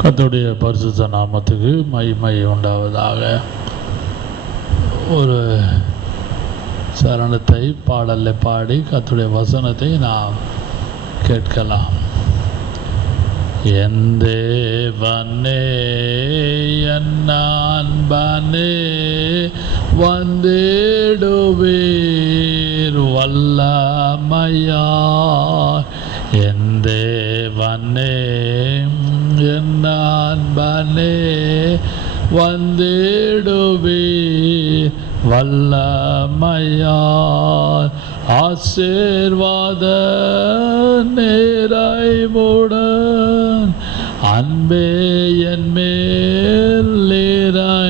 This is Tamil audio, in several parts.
கர்த்தருடைய பரிசுத்த நாமத்துக்கு மகிமை உண்டாவதாக. ஒரு சரணத்தை பாடலை பாடி கர்த்தருடைய வசனத்தை நாம் கேட்கலாம். என் தேவனே என் அன்பனே வந்திடுவீர் வல்லமையாய். என் தேவனே என் அன்பனே வந்திடுவீர் வல்லமையாய். ஆசீர்வாத நிறைவுடன் அன்பே என் மேல் இறங்கிடும்.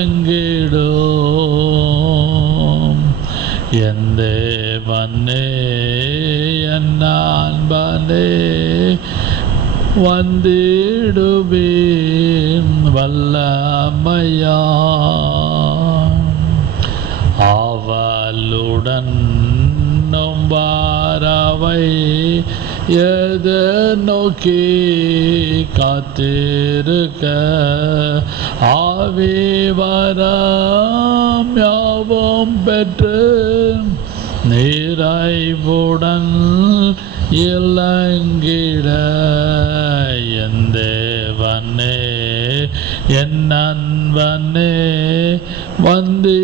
என் தேவனே என் அன்பனே வந்திடுவீர் வல்லமையாய். ஆவலுடன் நொம்பாரவை எது நோக்கி காத்திருக்க ஆவி வரம் யாவும் பெற்று நிறைவுடன் இலங்கிட. என் தேவனே என் அன்பனே வந்திடுவீர்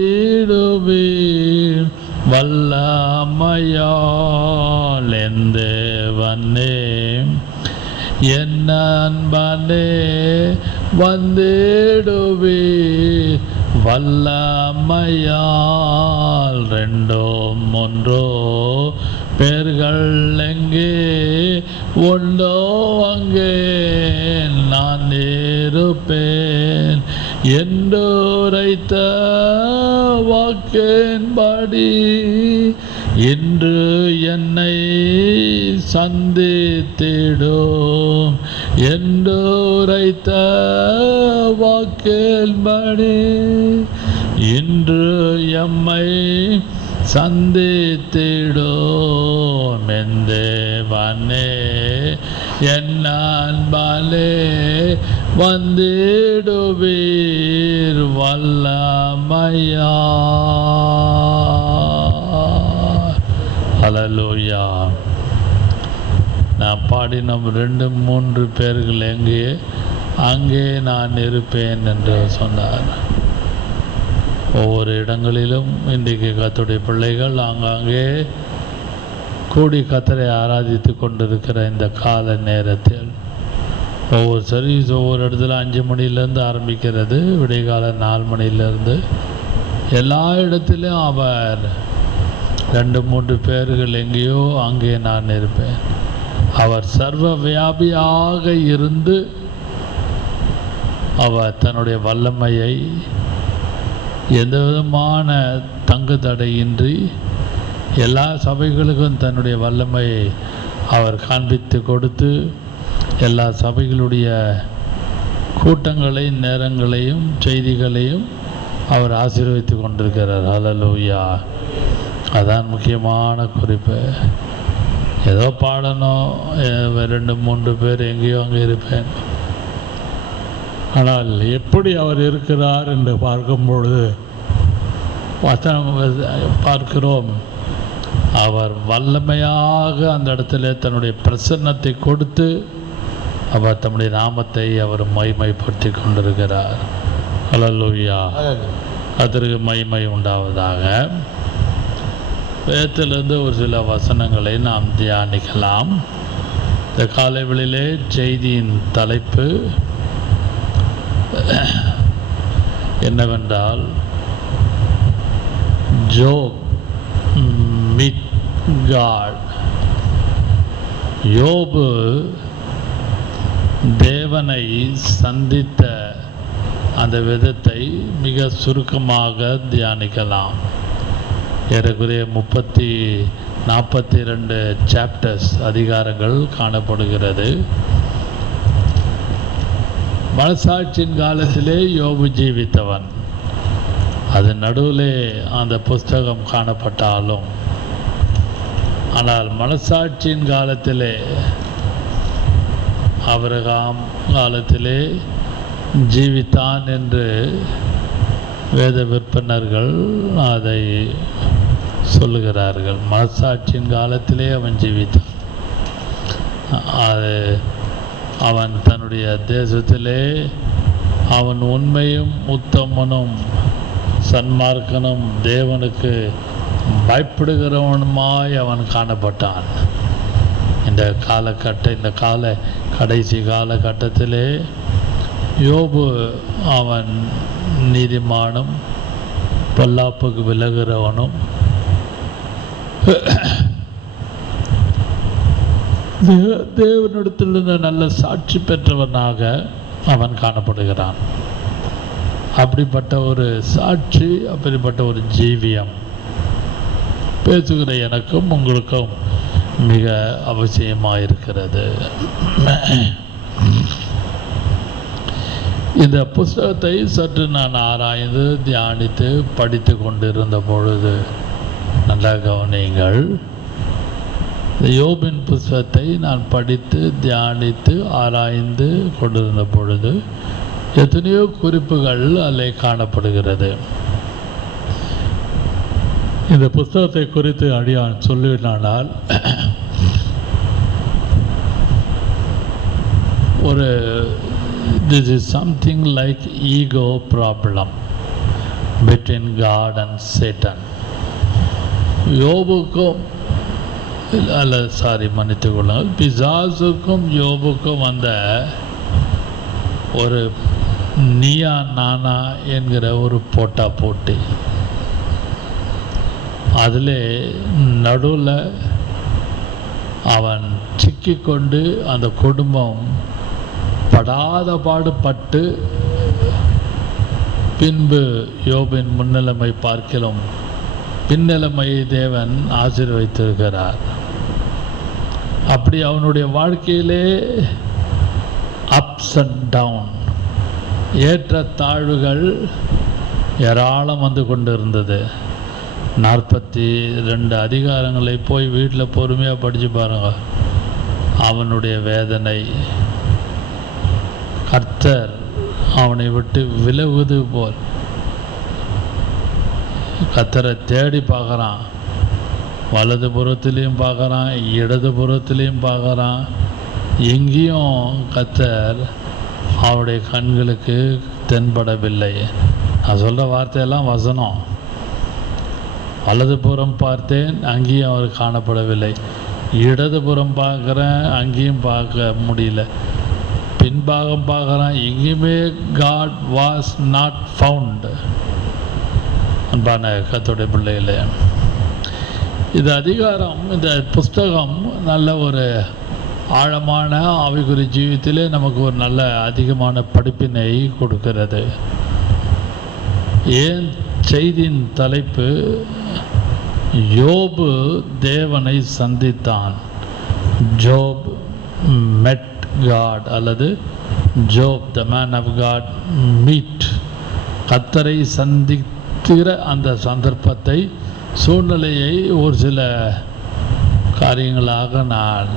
வல்லமையால். என் தேவனே என் அன்பனே வந்திடுவீர் வல்லமையால். ரெண்டும் ஒன்றோ பேர்கள் எங்கே உண்டோ அங்கே நான் இருப்பேன் என்றுரைத்த வாக்கின்படி இன்று என்னை சந்தித்திடும். என்றுரைத்த வாக்கின்படி இன்று எம்மை சந்தித்திடும். என் தேவனே என் அன்பாலே வந்திடுவீர் வல்லமையாய். ஹல்லேலூயா. நான் பாடின 2-3 பேர்கள் எங்கே அங்கே நான் இருப்பேன் என்று சொன்னார். ஒவ்வொரு இடங்களிலும் இன்றைக்கு கர்த்தருடைய பிள்ளைகள் ஆங்காங்கே கூடி கர்த்தரை ஆராதித்து கொண்டிருக்கிற இந்த கால நேரத்தில் ஒவ்வொரு சர்வீஸ் ஒவ்வொரு இடத்துல 5 மணிலேருந்து ஆரம்பிக்கிறது, விடியகால 4 மணிலேருந்து. எல்லா இடத்திலும் அவர் 2-3 பேர்கள் எங்கேயோ அங்கே நான் இருப்பேன். அவர் சர்வ வியாபியாக இருந்து அவர் தன்னுடைய வல்லமையை எந்த விதமான தங்கு தடையின்றி எல்லா சபைகளுக்கும் தன்னுடைய வல்லமையை அவர் காண்பித்து கொடுத்து எல்லா சபைகளுடைய கூட்டங்களையும் நேரங்களையும் செய்திகளையும் அவர் ஆசீர்வதித்து கொண்டிருக்கிறார். ஹல்லேலூயா. அதான் முக்கியமான குறிப்பு. ஏதோ பாடணும், 2-3 பேர் எங்கேயோ அங்கே இருப்பேன். ஆனால் எப்படி அவர் இருக்கிறார் என்று பார்க்கும்பொழுது பார்க்கிறோம், அவர் வல்லமையாக அந்த இடத்துல தன்னுடைய பிரசன்னத்தை கொடுத்து அவர் தம்முடைய நாமத்தை அவர் மகிமைப்படுத்தி கொண்டிருக்கிறார். ஹல்லேலூயா. அதற்கு மகிமை உண்டாவதாக. வேதத்திலிருந்து ஒரு சில வசனங்களை நாம் தியானிக்கலாம். இந்த காலைவெளியிலே செய்தியின் தலைப்பு என்னவென்றால் ஜோப் மீட் காட். யோபு தேவனை சந்தித்த அந்த விதத்தை மிக சுருக்கமாக தியானிக்கலாம். ஏறக்குறைய 42 சாப்டர்ஸ் அதிகாரங்கள் காணப்படுகிறது. மனசாட்சியின் காலத்திலே யோபு ஜீவித்தவன். அது நடுவிலே அந்த புஸ்தகம் காணப்பட்டாலும் ஆனால் மனசாட்சியின் காலத்திலே ஆபிரகாம் காலத்திலே ஜீவித்தான் என்று வேத விற்பனர்கள் அதை சொல்லுகிறார்கள். மனசாட்சியின் காலத்திலே அவன் ஜீவித்தான். அது அவன் தன்னுடைய தேசத்திலே அவன் உண்மையும் உத்தமனும் சன்மார்க்கனும் தேவனுக்கு பயப்படுகிறவனுமாய் அவன் காணப்பட்டான். இந்த கடைசி காலகட்டத்திலே யோபு அவன் நீதிமானும் பொல்லாப்புக்கு விலகிறவனும் தேவனிடத்திலிருந்து நல்ல சாட்சி பெற்றவனாக அவன் காணப்படுகிறான். அப்படிப்பட்ட ஒரு சாட்சி, அப்படிப்பட்ட ஒரு ஜீவியம் பேசுகிற எனக்கும் உங்களுக்கும் மிக அவசியமாக இருக்கிறது. இந்த புஸ்தகத்தை சற்று நான் ஆராய்ந்து தியானித்து படித்து கொண்டிருந்த பொழுது, நல்லா கவனியுங்கள், இந்த யோபின் புஸ்தகத்தை நான் படித்து தியானித்து ஆராய்ந்து கொண்டிருந்த பொழுது எத்தனையோ குறிப்புகள் அதில் காணப்படுகிறது. இந்த புஸ்தகத்தை குறித்து அடியான் சொல்லினானால் ஒரு this is something like ego problem between God and Satan. யோபுக்கும் மன்னித்துக் கொள்ளுங்கள், பிசாசுக்கும் யோபுக்கும் வந்த ஒரு நீயா நானா என்கிற ஒரு போட்டி. அதில் நடுவில் அவன் சிக்கிக்கொண்டு அந்த குடும்பம் படாத பாடுபட்டு பின்பு யோபின் முன்னிலைமை பார்க்கிலும் பின்னிலைமையை தேவன் ஆசீர்வதித்திருக்கிறார். அப்படி அவனுடைய வாழ்க்கையிலே அப்ஸ் அண்ட் டவுன், ஏற்ற தாழ்வுகள் ஏராளம் வந்து கொண்டு இருந்தது. 42 அதிகாரங்களை போய் வீட்டில் பொறுமையாக படித்து பாருங்க. அவனுடைய வேதனை, கர்த்தர் அவனை விட்டு விலகுவது போல் கர்த்தரை தேடி பார்க்குறான். வலது புறத்துலேயும் பார்க்குறான், இடது புறத்துலேயும் பார்க்குறான். எங்கேயும் கர்த்தர் அவருடைய கண்களுக்கு தென்படவில்லை. நான் சொல்கிற வார்த்தையெல்லாம் வசனம். வலதுபுறம் பார்த்தேன், அங்கேயும் அவர் காணப்படவில்லை. இடதுபுறம் பார்க்குறேன், அங்கேயும் பார்க்க முடியல. பின்பாகம் பார்க்குறான், எங்கேயுமே காட் வாஸ் நாட் ஃபவுண்ட். அன்பான கர்த்தருடைய பிள்ளைகளே, இது அதிகாரம், இந்த புஸ்தகம் நல்ல ஒரு ஆழமான ஆவிக்குரிய ஜீவியத்திலே நமக்கு ஒரு நல்ல அதிகமான படிப்பினை கொடுக்கிறது. ஏன் செய்தியின் தலைப்பு யோபு தேவனை சந்தித்தான். ஜோப் மெட் காட், அல்லது Job the man of God meet. கர்த்தரை சந்திக்கிற அந்த சந்தர்ப்பத்தை, சூழ்நிலையை ஒரு சில காரியங்களாக நான்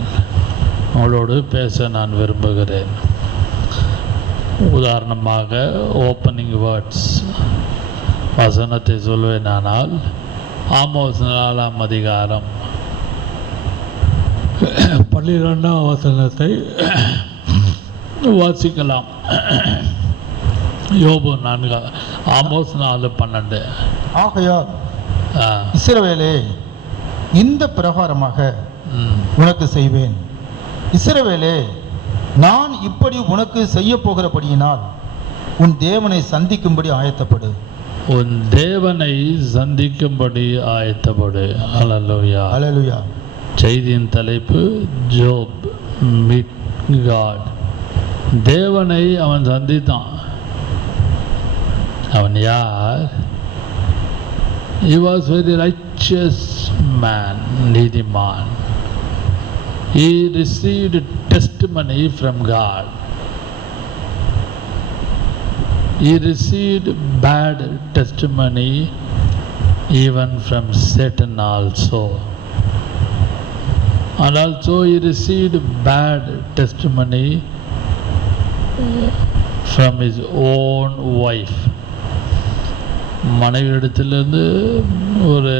உங்களோடு பேச நான் விரும்புகிறேன். உதாரணமாக ஓப்பனிங் வேர்ட்ஸ் வசனத்தை சொல்வேனானால், ஆமோஸ் 4ஆம் அதிகாரம் 12ஆம் வசனத்தை வாசிக்கலாம். யோபு 4, ஆமோஸ் 4:12. ஆகையால் இஸ்ரவேலே, இந்த பிரகாரமாக உனக்கு செய்வேன். இஸ்ரவேலே, நான் இப்படி உனக்கு செய்ய போகிறபடியினால் உன் தேவனை சந்திக்கும்படி ஆயத்தப்படு. உன் தேவனை சந்திக்கும்படி ஆயத்தப்படு. அல்லேலூயா, அல்லேலூயா. செய்தியின் தலைப்பு ஜோப் மீட் காட். தேவனை அவன் சந்தித்தான். அவன் யார்? He was very righteous man, நீதிமான். He received testimony from God. He received bad testimony even from Satan also. And also he received bad testimony from his own wife. மனைவி இடத்துலேருந்து ஒரு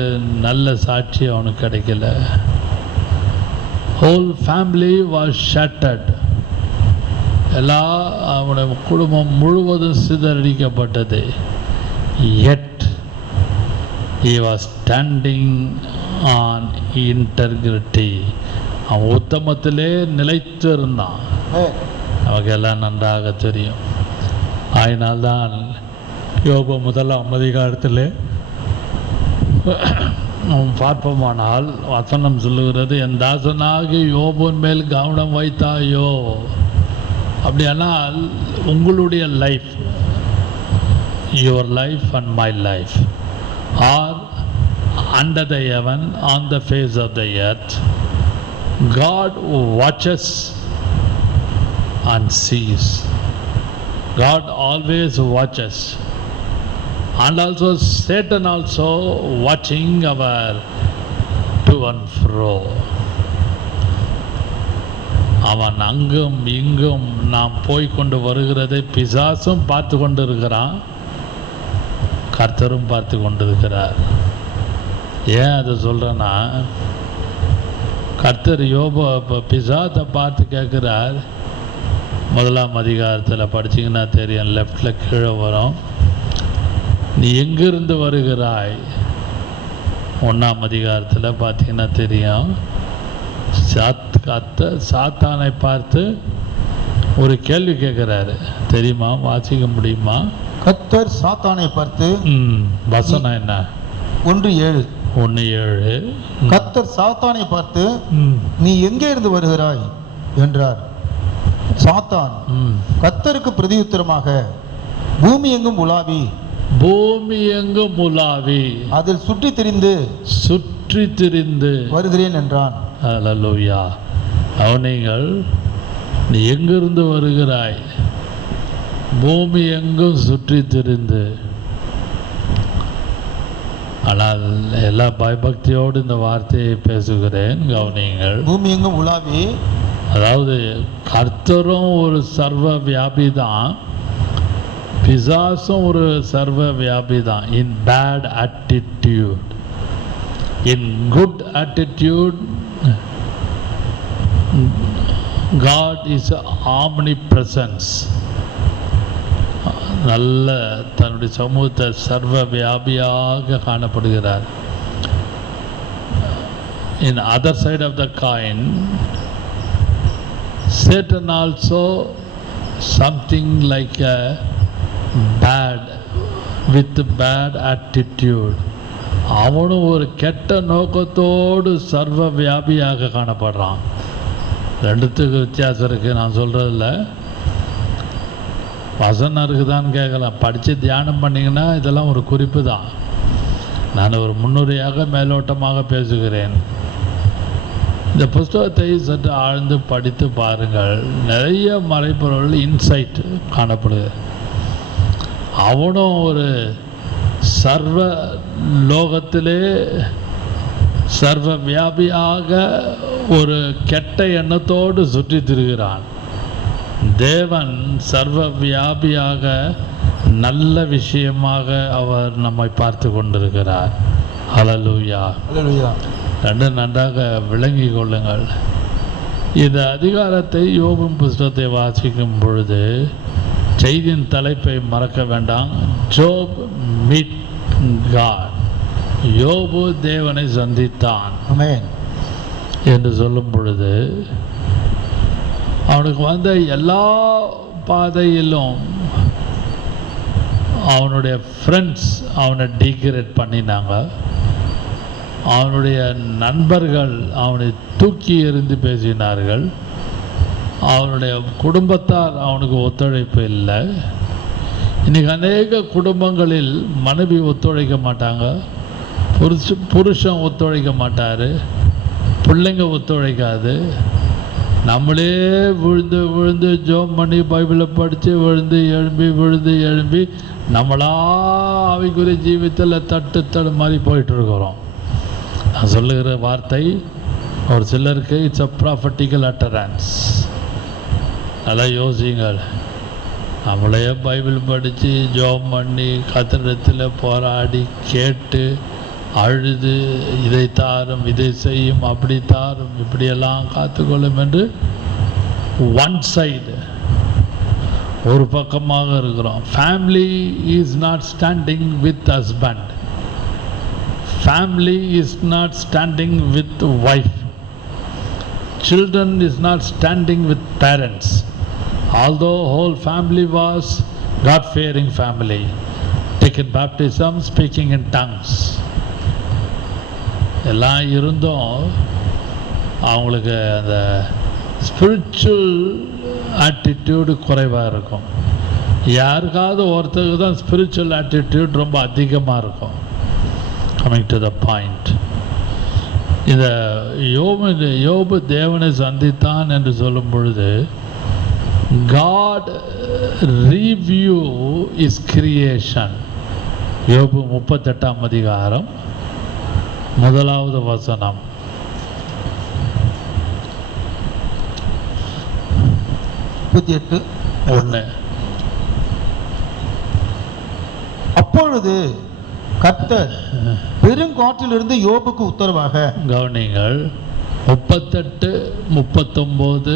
நல்ல சாட்சி அவனுக்கு கிடைக்கல. Whole family was shattered. அவனுடைய குடும்பம் முழுவதும் சிதறடிக்கப்பட்டது. yet he was standing on integrity. அவன் உத்தமத்திலே நிலைத்து இருந்தான். நமக்கு எல்லாம் நன்றாக தெரியும். அதனால்தான் யோபு 1ஆம் அதிகாரத்தில் பார்ப்போமானால் வசனம் சொல்லுகிறது, என் தாசனாகி யோபுவின் மேல் கவனம் வைத்தாயோ. அப்படியானால் உங்களுடைய life, your life and my life are under the heaven, on the face of the earth, God watches and sees. God always watches. And also Satan also watching our to and fro. அவன் அங்கும் இங்கும் நாம் போய்கொண்டு வருகிறதை பிசாசும் பார்த்து கொண்டு இருக்கிறான், கர்த்தரும் பார்த்து கொண்டு இருக்கிறார். ஏன் அதை சொல்கிறேன்னா, கர்த்தர் பிசாத்தை பார்த்து கேட்குறார். 1ஆம் அதிகாரத்தில் படிச்சிங்கன்னா தெரியும், லெஃப்டில் கீழே வரும், நீ எங்கிருந்து வருகிறாய். 1ஆம் அதிகாரத்தில் பார்த்தீங்கன்னா தெரியும், சாத்தானை பார்த்து ஒரு கேள்வி கேட்குறாரு. தெரியுமா, வாசிக்க முடியுமா? கர்த்தர் சாத்தானை பார்த்து, வசனம் என்ன? 1:7. கர்த்தர் சாத்தானை பார்த்து, நீ எங்கே இருந்து வருகிறாய் என்றார். சாத்தான் கர்த்தருக்கு பிரதியுத்தரமாக, பூமி எங்கும் உலாவி அதில் சுற்றி திரிந்து வருகிறேன் என்றான். அல்லேலூயா. அவனைகள், நீ எங்கிருந்து வருகிறாய்? பூமி எங்கும் சுற்றி திரிந்து. ஆனால் எல்லா பயபக்தியோடு இந்த வார்த்தையை பேசுகிறேன், கவனியுங்கள். பூமி எங்கும் உலாவி, அதாவது கர்த்தரும் ஒரு சர்வ வியாபி தான், பிசாசும் ஒரு சர்வ வியாபி தான். In bad attitude, in good attitude, God is omnipresence. நல்ல தன்னுடைய சமூகத்தை சர்வ வியாபியாக காணப்படுகிறார். In other side of the coin, Satan also something like a bad, with bad attitude. அவனும் ஒரு கெட்ட நோக்கத்தோடு சர்வ வியாபியாக காணப்படுறான். ரெண்டுத்துக்கு வித்தியாசம் இருக்குது. நான் சொல்கிறதில்ல, வசனம் இருக்குதான்னு கேட்கலாம். படித்து தியானம் பண்ணிங்கன்னா இதெல்லாம் ஒரு குறிப்பு தான். நான் ஒரு முன்னுரையாக மேலோட்டமாக பேசுகிறேன். இந்த புஸ்தகத்தை சற்று ஆழ்ந்து படித்து பாருங்கள். நிறைய மறைபொருள் இன்சைட் காணப்படுது. அவனும் ஒரு சர்வ லோகத்திலே சர்வ வியாபியாக ஒரு கெட்ட எண்ணத்தோடு சுற்றி திரிகிறான். தேவன் சர்வ வியாபியாக நல்ல விஷயமாக அவர் நம்மை பார்த்து கொண்டிருக்கிறார். ஹல்லேலூயா. ரெண்டும் நன்றாக விளங்கி கொள்ளுங்கள். இந்த அதிகாரத்தை யோபு புஸ்தகத்தை வாசிக்கும் பொழுது செய்தியின் தலைப்பை மறக்க வேண்டாம். ஜோப் மீட் காட். யோபு தேவனை சந்தித்தான் என்று சொல்லும் பொழுது, அவனுக்கு வந்த எல்லா பாதையிலும் அவனுடைய ஃப்ரெண்ட்ஸ் அவனை டீக்ரேட் பண்ணினாங்க. அவனுடைய நண்பர்கள் அவனை தூக்கி எறிந்து பேசினார்கள். அவனுடைய குடும்பத்தார் அவனுக்கு ஒத்துழைப்பு இல்லை. இன்றைக்கி அநேக குடும்பங்களில் மனைவி ஒத்துழைக்க மாட்டாங்க, புருஷன் ஒத்துழைக்க மாட்டார், பிள்ளைங்க ஒத்துழைக்காது. நம்மளே விழுந்து விழுந்து ஜோம் பண்ணி பைபிளை படித்து விழுந்து எழும்பி நம்மளா அவைக்குரிய ஜீவித்தில் தட்டு மாதிரி போயிட்டுருக்கிறோம். நான் சொல்லுகிற வார்த்தை ஒரு சிலருக்கு இட்ஸ் அ ப்ராஃபட்டிக்கல் அட்டரன்ஸ். நல்லா யோசிங்கள். நம்மளே பைபிள் படித்து ஜெபம் பண்ணி கத்திரத்தில் போராடி கேட்டு அழுது இதை தாரும் இதை செய்யும் அப்படி தாரும் இப்படியெல்லாம் காத்துக்கொள்ளும் என்று ஒன் சைடு ஒரு பக்கமாக இருக்கிறோம். Family is not standing with husband, family is not standing with wife, children is not standing with parents, although whole family was God-fearing family, taken baptism, speaking in tongues. எல்லாம் இருந்தும் அவங்களுக்கு அந்த ஸ்பிரிச்சுவல் ஆட்டிடியூடு குறைவாக இருக்கும். யாருக்காவது ஒருத்தருக்கு தான் ஸ்பிரிச்சுவல் ஆட்டிடியூட் ரொம்ப அதிகமாக இருக்கும். கம்மிங் டு த பாயிண்ட், இந்த யோபு தேவனை சந்தித்தான் என்று சொல்லும் பொழுது God review is creation. யோபு 38ஆம் அதிகாரம் 1வது வசனம். அப்பொழுது கர்த்தர் பெருங்காற்றிலிருந்து யோபுக்கு உத்தரவாக, கவனிங்கள், 38, 39,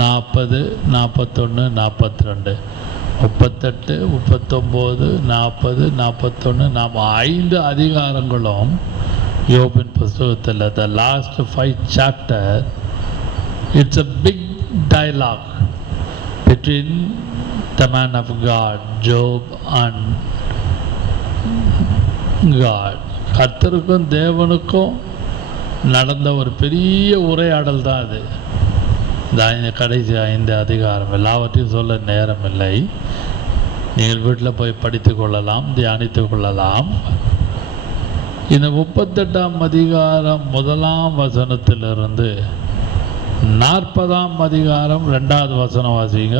40, 41, 42, 38, 39, 40, 41, 5 அதிகாரங்களும் யோபின் புஸ்தகத்தில் the last 5 chapter, it's a big dialogue between the man of God, Job, and God. கர்த்தருக்கும் தேவனுக்கும் நடந்த ஒரு பெரிய உரையாடல் தான் அது. இந்த கடைசி 5 அதிகாரம் எல்லாவற்றையும் சொல்ல நேரம் இல்லை. நீங்கள் வீட்டில் போய் படித்து கொள்ளலாம், தியானித்து கொள்ளலாம். இந்த 38ஆம் அதிகாரம் 1ஆம் வசனத்திலிருந்து 40ஆம் அதிகாரம் 2வது வசனம் வாசிங்க.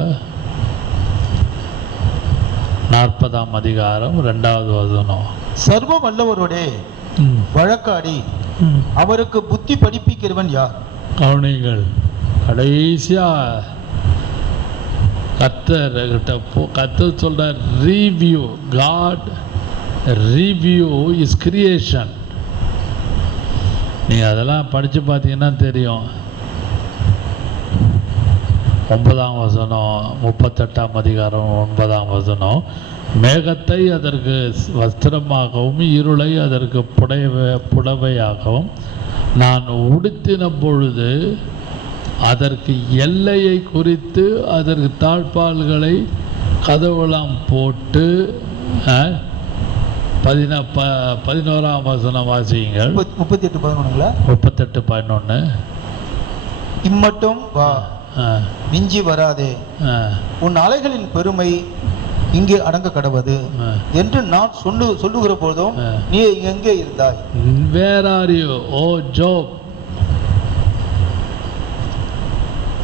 40ஆம் அதிகாரம் 2வது வசனம். சர்வ வல்லவரோடே வழக்காடி அவருக்கு புத்தி படிப்பிக்கிறவன் யார்? கவனிங்கள், கடைசியா கர்த்தர் சொல்ற review. God review is creation. நீ அதெல்லாம் படிச்சு பார்த்தீங்கன்னா தெரியும். 9ஆம் வசனம், 38ஆம் அதிகாரம் 9ஆம் வசனம். மேகத்தை அதற்கு வஸ்திரமாகவும் இருளை அதற்கு புடவையாகவும் நான் உடுத்தின பொழுது அதற்கு எல்லையை குறித்து அதற்கு தாழ்பால்களை கதவுலாம் போட்டு 11ஆம் வசனம் வாசியுங்கள். 38:11. இம்மட்டும் வா, மிஞ்சி வராதே, உன் அலைகளின் பெருமை இங்கே அடங்க கடவது என்று நான் சொல்லுகிற போதும் நீ எங்கே இருந்தாய்? Where are you, O Job?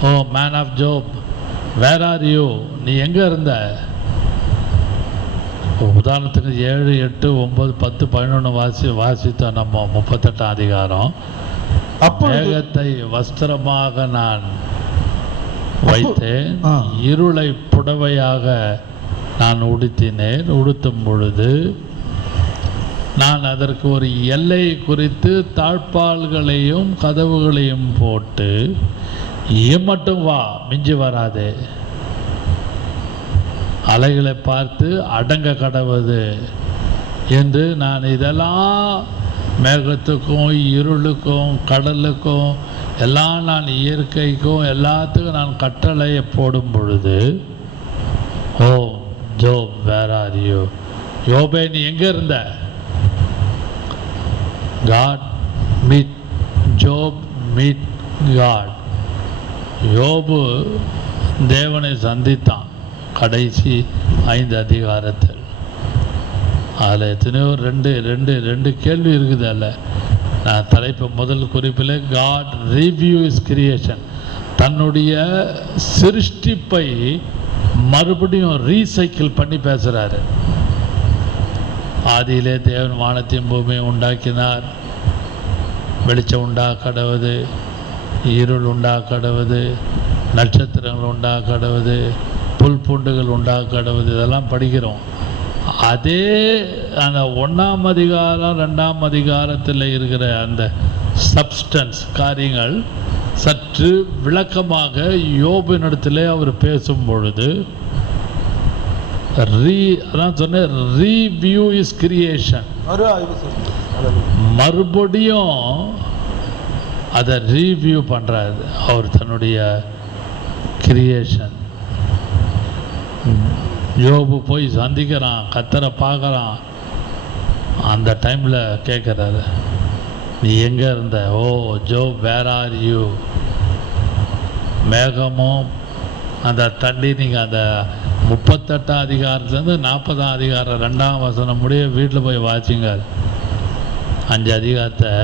Oh man of Job, where are you? நீ எங்க இருந்த? உதாரணத்துக்கு 7, 8, 9, 10, 11 வாசித்த நம்ம 38ஆம் அதிகாரம். மேகத்தை வஸ்திரமாக நான் வைத்தேன், இருளை புடவையாக நான் உடுத்தினேன். உடுத்தும் பொழுது நான் அதற்கு ஒரு எல்லை குறித்து தாழ்பால்களையும் கதவுகளையும் போட்டு மட்டும் வா, மிஞ்சி வராதே, அலைகளை பார்த்து அடங்க கடவது என்று நான் இதெல்லாம் மேகத்துக்கும் இருளுக்கும் கடலுக்கும் எல்லாம் நான் இயற்கைக்கும் எல்லாத்துக்கும் நான் கட்டளையை போடும் பொழுது, ஓ ஜோப் வேர் ஆர் யூ? யோபே நீ எங்கே இருந்த? God meet Job meet God. யோபு தேவனை சந்தித்தான் கடைசி 5 அதிகாரத்தில். அதில் எத்தனையோ ரெண்டு கேள்வி இருக்குது. அதில் நான் தலைப்பு முதல் குறிப்பில் காட் ரிவ்யூ இஸ் கிரியேஷன். தன்னுடைய சிருஷ்டிப்பை மறுபடியும் ரீசைக்கிள் பண்ணி பேசுகிறாரு. ஆதியிலே தேவன் வானத்தையும் பூமியை உண்டாக்கினார். வெளிச்சம் உண்டாக்கடவது, இருள் உண்டாக்கடவது, நட்சத்திரங்கள் உண்டாக்கடவது, புல் புல் பூண்டுகள் உண்டாக கடவுது, இதெல்லாம் படிக்கிறோம். அதே அந்த 1ஆம் அதிகாரம் 2ஆம் அதிகாரத்தில் இருக்கிற அந்த சப்ஸ்டன்ஸ் காரியங்கள் சற்று விளக்கமாக யோபினிடத்திலே அவர் பேசும் பொழுது அதான் சொன்னேன், ரீவியூ இஸ் கிரியேஷன். மறுபடியும் அதை ரீவியூ பண்ணுறாரு அவர் தன்னுடைய கிரியேஷன். யோபு போய் சந்திக்கிறான், கர்த்தரை பார்க்குறான். அந்த டைமில் கேட்குறாரு, நீ எங்கே இருந்த? ஓ ஜோப், வேர் ஆர் யூ? மேகமும் அந்த தண்ணி, நீங்கள் அந்த 38ஆம் அதிகாரத்துலேருந்து 40ஆம் அதிகாரம் 2ஆம் வசனம் முடிய வீட்டில் போய் வாசிங்க. 5 அதிகாரத்தை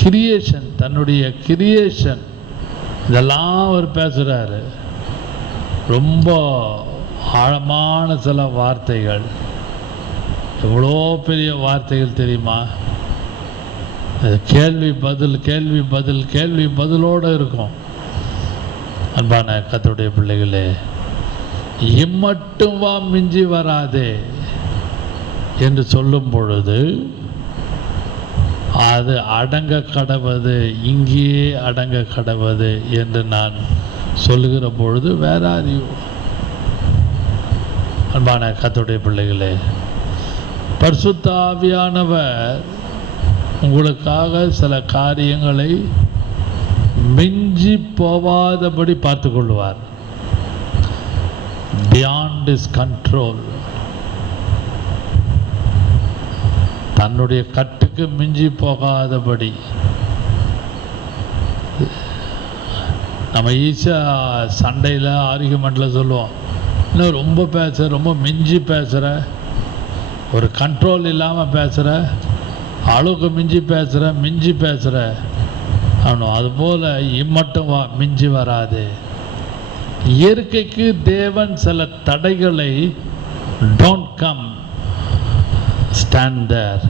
கிரியேஷன், தன்னுடைய கிரியேஷன் இதெல்லாம் அவர் பேசுகிறாரு. ரொம்ப ஆழமான சில வார்த்தைகள், எவ்வளோ பெரிய வார்த்தைகள் தெரியுமா? கேள்வி பதில் கேள்வி பதில் கேள்வி பதிலோடு இருக்கும். அன்பான கர்த்தருடைய பிள்ளைகளே, இம்மட்டும் வா மிஞ்சி வராதே என்று சொல்லும் பொழுது அது அடங்க கடவது, இங்கேயே அடங்க கடவது என்று நான் சொல்லுகிற பொழுது வேற அறிவு. அன்பான கர்த்தருடைய பிள்ளைகளே, பரிசுத்த ஆவியானவர் உங்களுக்காக சில காரியங்களை மிஞ்சி போவாதபடி பார்த்து கொள்வார். Beyond is control. தன்னுடைய கட்டுக்கு மிஞ்சி போகாதபடி. நம்ம ஈஸியாக சண்டையில் ஆர்கியூமெண்ட்டில் சொல்லுவோம், இன்னும் ரொம்ப பேசுகிற, ரொம்ப மிஞ்சி பேசுகிற, ஒரு கண்ட்ரோல் இல்லாமல் பேசுகிற, அளவுக்கு மிஞ்சி பேசுகிற ஆனும். அதுபோல் இம்மட்டும் வா மிஞ்சி வராது. இயற்கைக்கு தேவன் சில தடைகளை டோன்ட் கம் ஸ்டாண்ட் தேர்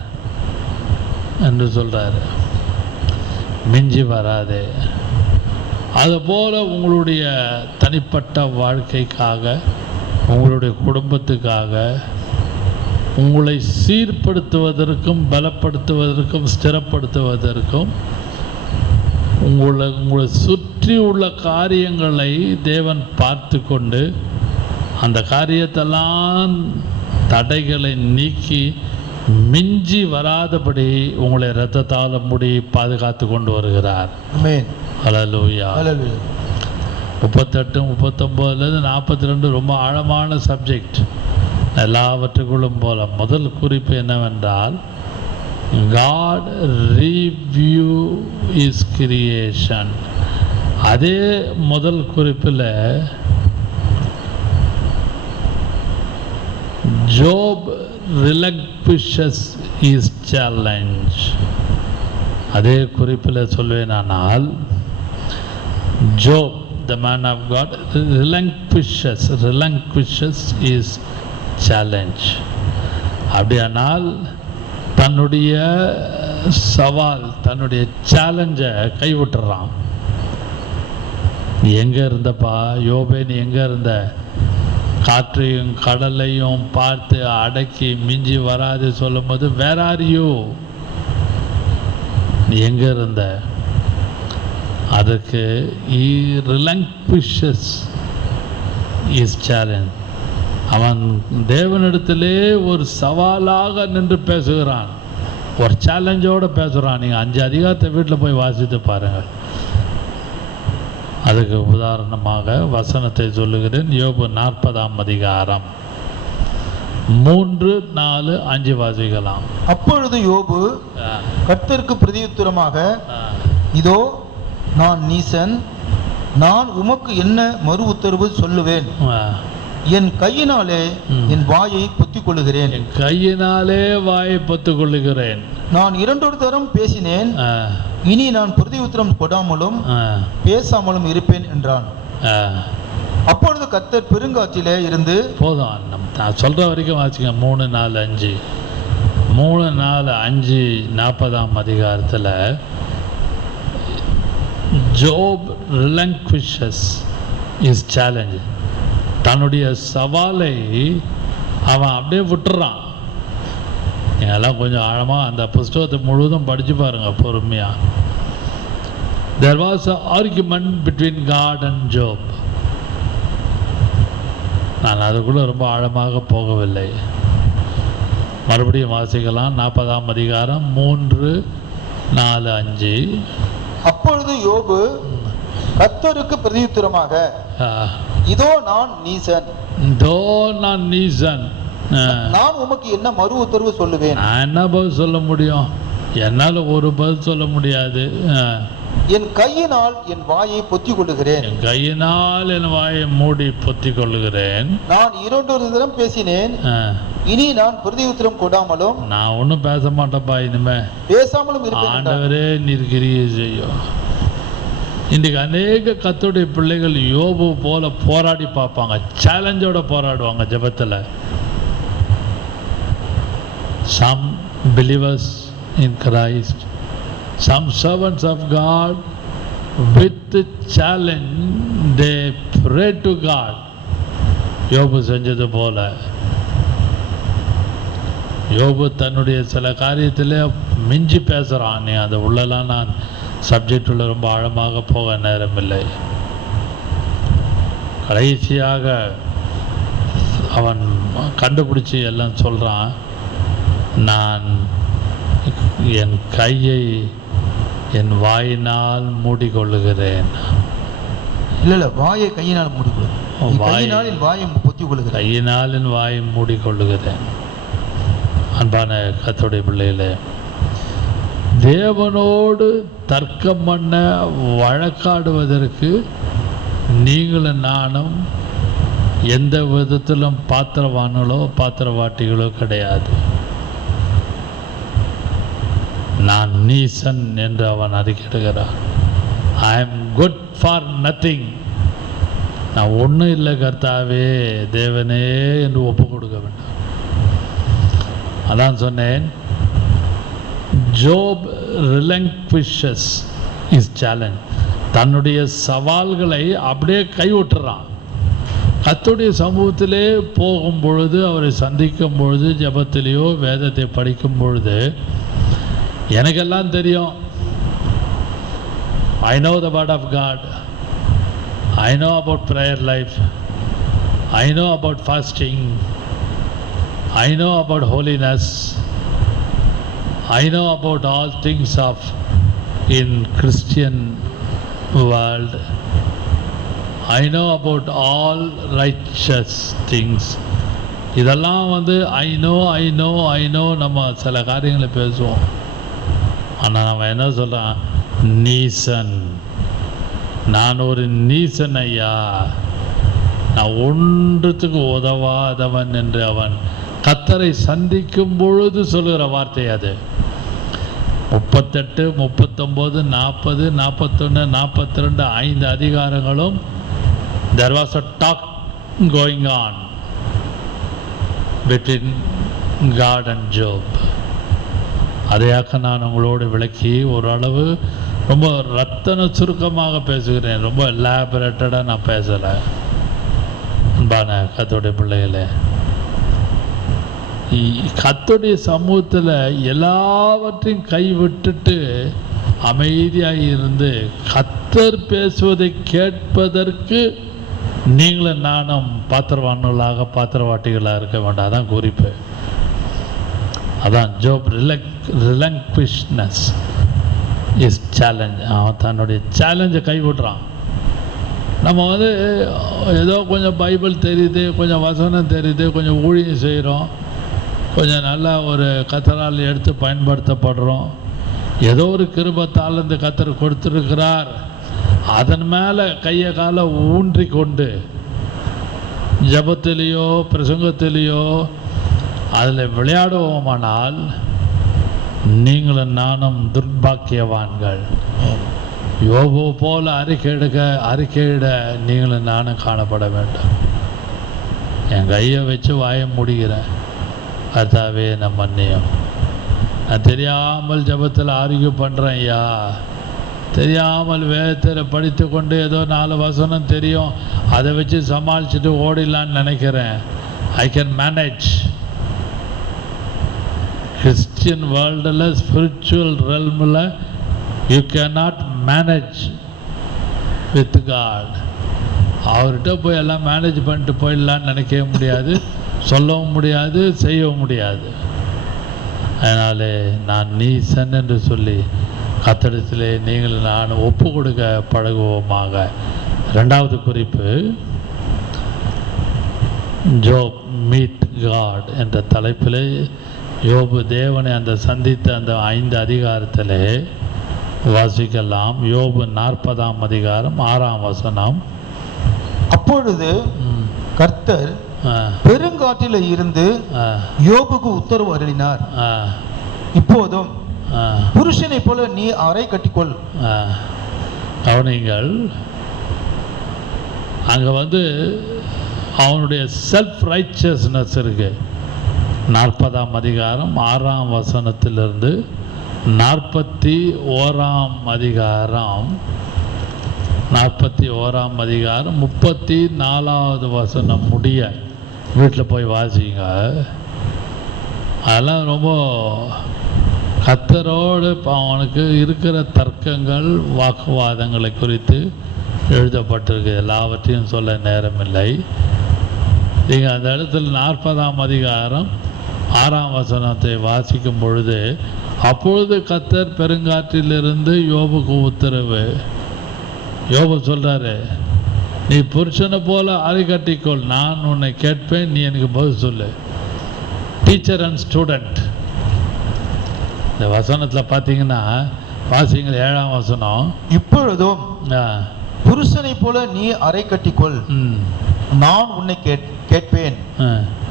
என்று சொல்கிறாரு. மிஞ்சி வராது. அதுபோல் உங்களுடைய தனிப்பட்ட வாழ்க்கைக்காக, உங்களுடைய குடும்பத்துக்காக, உங்களை சீர்படுத்துவதற்கும் பலப்படுத்துவதற்கும் ஸ்திரப்படுத்துவதற்கும் உங்களை சுற்றி உள்ள காரியங்களை தேவன் பார்த்து கொண்டு அந்த காரியத்தெல்லாம் தடைகளை நீக்கி மிஞ்சி வராதபடி உங்களை இரத்தத்தால் மூடி பாதுகாத்து கொண்டு வருகிறார். ஹல்லேலூயா. 38, 39 42 ரொம்ப ஆழமான சப்ஜெக்ட். எல்லாவற்றுக்குள்ளும் போல முதல் குறிப்பு என்னவென்றால், God review his creation. அதே முதல் குறிப்பில் Job relinquishes his challenge. அதே குறிப்பில் சொல்வேனானால், Job, the man of God, relinquishes his challenge. அப்படியானால் தன்னுடைய சவால், தன்னுடைய சேலஞ்சை கைவிட்டுறான். நீ எங்கே இருந்தப்பா யோபே? நீ எங்கே இருந்த? காற்றையும் கடலையும் பார்த்து அடக்கி மிஞ்சி வராது சொல்லும் போது வேர் ஆர் யூ? நீ எங்கே இருந்த? அதுக்கு he relinquishes his challenge. அவன் தேவனிடத்திலே ஒரு சவாலாக நின்று பேசுகிறான், ஒரு சேலஞ்சோடு பேசுகிறான். நீங்கள் 5 அதிகாரத்தை வீட்டில் போய் வாசித்து பாருங்கள். அதுக்கு உதாரணமாக வசனத்தை சொல்லுகிறேன். யோபு 40ஆம் அதிகாரம் 3, 4, 5 வாசிக்கலாம். அப்பொழுது யோபு கர்த்தருக்கு பிரதியுத்தரமாக, இதோ நான் நீசன், நான் உமக்கு என்ன மறு உத்தரவு சொல்லுவேன்? என் கையினாலே என் வாயை பொத்திக் கொள்ளுகிறேன். என் கையினாலே வாயை பொத்திக் கொள்ளுகிறேன். நான் 2 தரம் பேசினேன், இனி நான் பிரதி உத்தரம் கொடாமலும் பேசாமலும் இருப்பேன் என்றான். அப்பொழுது கர்த்தர் பெருங்காற்றிலே இருந்து, போதும் நான் சொல்ற வரைக்கும் வாசிங்க. 3, 4, 5 3, 4, 5 40ஆம் அதிகாரத்தில் Job relinquishes his challenge. தன்னுடைய சவாலை அவன் அப்படியே விட்டுறான். நீங்கள்லாம் கொஞ்சம் ஆழமாக அந்த புஸ்தகத்தை முழுவதும் படித்து பாருங்கள் பொறுமையாக. There was an argument between God and Job. நான் அதுக்குள்ளே ரொம்ப ஆழமாக போகவில்லை. மறுபடியும் வாசிக்கலாம். 40ஆம் அதிகாரம் 3, 4, 5. அப்பொழுது யோபு கர்த்தருக்கு பிரதியுத்தரமாக, இதோ நான் நீசன், நான் உமக்கு என்ன மறு உத்தரவு சொல்லுவேன்? நான் என்ன பதில் சொல்ல முடியும்? என்னால் ஒரு பதில் சொல்ல முடியாது. என் கையினால் என் வாயை பொத்திக் கொள்ளுகிறேன். என் கையினால் என் வாயை மூடி பொத்திக் கொள்ளுகிறேன். நான் 2 தரம் பேசினேன், இனி நான் பிரதியுத்தரம் கொடாமலும். நான் ஒன்றும் பேச மாட்டேப்பா, இனிமே பேசாமலும் இருப்பேன். ஆண்டவரே நீர் கிரியை செய்யும். இன்றைக்கு அநேக கர்த்தருடைய பிள்ளைகள் யோபு போல போராடி பார்ப்பாங்க, சேலஞ்சோட போராடுவாங்க ஜெபத்தில். Some believers in Christ, some servants of God, with the challenge they pray to God. யோபு செஞ்சது போல யோபு தன்னுடைய சில காரியத்தில் மிஞ்சி பேசுகிறான். நீ அதை உள்ளலாம் நான் சப்ஜெக்ட் உள்ள ரொம்ப ஆழமாக போக நேரமில்லை. கடைசியாக அவன் கண்டுபிடிச்சி எல்லாம் சொல்கிறான், நான் என் கையை என் வாயினால் மூடிக்கொள்ளுகிறேன். இல்லை, வாயை கையினால் மூடிக்கொள்ளுகிறேன். கையினால் என் வாயை பொத்திக் கொள்ளுகிறேன். கையினால் என் வாயை மூடிக்கொள்ளுகிறேன். அன்பான கர்த்தருடைய பிள்ளைகளே, தேவனோடு தர்க்கம் பண்ண வழக்காடுவதற்கு நீங்களும் நானும் எந்த விதத்திலும் பாத்திரவான்களோ பாத்திரவாட்டிகளோ கிடையாது. நான் நீசன் என்று அவன் அறிக்கையிடுகிறான். I am good for nothing. நான் ஒன்றும் இல்லை கர்த்தாவே தேவனே என்று ஒப்பு கொடுக்க வேண்டும். அதான் சொன்னேன், ஜோப் ரிலங்க்விஷஸ் இஸ் சேலஞ்ச். தன்னுடைய சவால்களை அப்படியே கைவிட்டுறான். கர்த்தருடைய சமூகத்திலே போகும் பொழுது, அவரை சந்திக்கும் பொழுது, ஜெபத்திலேயோ வேதத்தை படிக்கும் பொழுது, எனக்கெல்லாம் தெரியும். I know the word of God. I know about prayer life. I know about fasting. I know about holiness. I know about all things of in Christian world. I know about all righteous things. இதெல்லாம் I know நம்ம சில காரியங்களை பேசுவோம். ஆனால் நம்ம என்ன சொல்கிறான்? நீசன். நான் ஒரு நீசன் ஐயா, நான் ஒன்றுத்துக்கு உதவாதவன் என்று அவன் கர்த்தரை சந்திக்கும் பொழுது சொல்லுகிற வார்த்தை அது. 38, 39, 40, 41, 42 5 அதிகாரங்களும் there was a talk going on between God and Job. அதையாக்க நான் உங்களோடு விளக்கி ஓரளவு ரொம்ப ரத்தன சுருக்கமாக பேசுகிறேன். ரொம்ப எலாபரேட்டடாக நான் பேசலை. அன்பான கர்த்தருடைய பிள்ளைகளே, கர்த்தருடைய சமூகத்தில் எல்லாவற்றையும் கைவிட்டுட்டு அமைதியாக இருந்து கர்த்தர் பேசுவதை கேட்பதற்கு நீங்களும் நானும் பாத்திரவான்களாக பாத்திரவாட்டிகளாக இருக்க வேண்டாம். அதான் குறிப்பு. அதான் ஜோப் ரிலங்க்விஷ்னஸ் இஸ் சேலஞ்ச். அவன் தன்னுடைய சேலஞ்சை கைவிடுறான். நம்ம ஏதோ கொஞ்சம் பைபிள் தெரியுது, கொஞ்சம் வசனம் தெரியுது, கொஞ்சம் ஊழியம் செய்கிறோம், கொஞ்சம் நல்லா ஒரு கர்த்தரால் எடுத்து பயன்படுத்தப்படுறோம், ஏதோ ஒரு கிருபத்தால் இந்த கர்த்தர் கொடுத்துருக்கிறார், அதன் மேலே கையை காலை ஊன்றி கொண்டு ஜபத்திலேயோ பிரசங்கத்திலேயோ அதில் விளையாடுவோமானால் நீங்களும் நானும் துர்பாக்கியவான்கள். யோபு போல அறிக்கையிட நீங்களும் நானும் காணப்பட வேண்டும். என் கையை வச்சு வாய முடிகிறேன், கர்த்தாவே நம்ம மன்னியும். நான் தெரியாமல் ஜபத்தில் ஆரோக்கிய பண்ணுறேன் ஐயா, தெரியாமல் வேதத்தில் படித்து கொண்டு ஏதோ 4 வசனம் தெரியும், அதை வச்சு சமாளிச்சுட்டு ஓடிடலான்னு நினைக்கிறேன். I can manage. கிறிஸ்டியன் வேர்ல்டில், ஸ்பிரிச்சுவல் ரெல்மில் you cannot manage with God. அவர்கிட்ட போய் எல்லாம் மேனேஜ் பண்ணிட்டு போயிடலான்னு நினைக்கவே முடியாது, சொல்லவும் முடியாது, செய்யவும் முடியாது. அதனாலே நான் நீசன் என்று சொல்லி கர்த்தரிடத்திலே நீங்கள் நான் ஒப்பு கொடுக்க பழகுவோமாக. 2வது குறிப்பு, ஜோப் மீட் காட் என்ற தலைப்பிலே யோபு தேவனை அந்த சந்தித்த அந்த 5 அதிகாரத்திலே வாசிக்கலாம். யோபு 40ஆம் அதிகாரம் 6ஆம் வசனம். அப்பொழுது கர்த்தர் பெருங்காற்றில் இருந்து யோபுக்கு உத்தரவு அருளினார், இப்போதும் புருஷனை போல நீ அறை கட்டிக்கொள். கவனிங்கள், அங்க அவனுடைய செல்ஃப் ரைச்சஸ்னஸ் இருக்கு. 40ஆம் அதிகாரம் 6ஆம் வசனத்திலிருந்து 41ஆம் அதிகாரம் 34வது வசனம் முடிய வீட்டில் போய் வாசிங்க. அதெல்லாம் ரொம்ப கர்த்தரோடு அவனுக்கு இருக்கிற தர்க்கங்கள், வாக்குவாதங்களை குறித்து எழுதப்பட்டிருக்கு. எல்லாவற்றையும் சொல்ல நேரமில்லை. நீங்கள் அந்த இடத்துல 40ஆம் அதிகாரம் 6ஆம் வசனத்தை வாசிக்கும் பொழுது, அப்பொழுது கர்த்தர் பெருங்காற்றிலிருந்து யோபுக்கு உத்தரவு. யோபு சொல்கிறாரு, நீ புருஷனை போல அறை கட்டிக்கொள், நான் உன்னை கேட்பேன், நீ எனக்கு பதில் சொல்லு. Teacher and student. இந்த வசனத்தில் பார்த்தீங்கன்னா வாசிங்க 7ஆம் வசனம். இப்பொழுதும் புருஷனை போல நீ அறை கட்டிக்கொள், நான் உன்னை கேட்பேன்,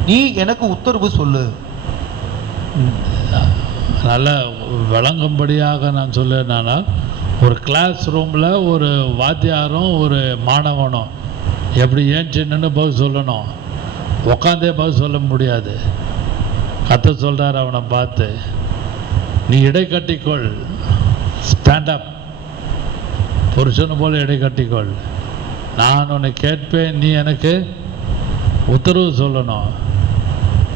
நீ எனக்கு உத்தரவு சொல்லு. நல்ல விளங்கும்படியாக நான் சொல்லேன்னா, ஒரு கிளாஸ் ரூமில் ஒரு வாத்தியாரும் ஒரு மாணவனும் எப்படி ஏன்ச்சின்னு பதில் சொல்லணும், உக்காந்தே பதில் சொல்ல முடியாது. கர்த்தர் சொல்கிறார் அவனை பார்த்து, நீ இடை கட்டிக்கொள், ஸ்டாண்டப், புருஷனை போல் இடை கட்டிக்கொள், நான் உன்னை கேட்பேன், நீ எனக்கு உத்தரவு சொல்லணும்.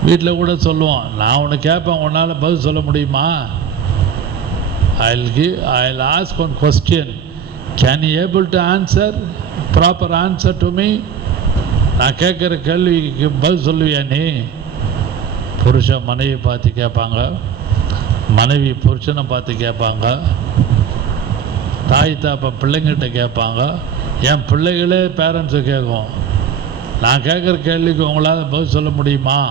வீட்டில் கூட சொல்லுவோம், நான் உன்னை கேட்பேன், உன்னால் பதில் சொல்ல முடியுமா? I'll ask one question. Can you able to answer? Proper answer to me? நான் கேட்குற கேள்விக்கு பதில் சொல்லுவியா நீ? புருஷன் மனைவி பார்த்து கேட்பாங்க, மனைவி புருஷனை பார்த்து கேட்பாங்க, தாய் தாப்பா பிள்ளைங்கிட்ட கேட்பாங்க, என் பிள்ளைகளே பேரண்ட்ஸை கேட்கும், நான் கேட்குற கேள்விக்கு உங்களால் பதில் சொல்ல முடியுமா?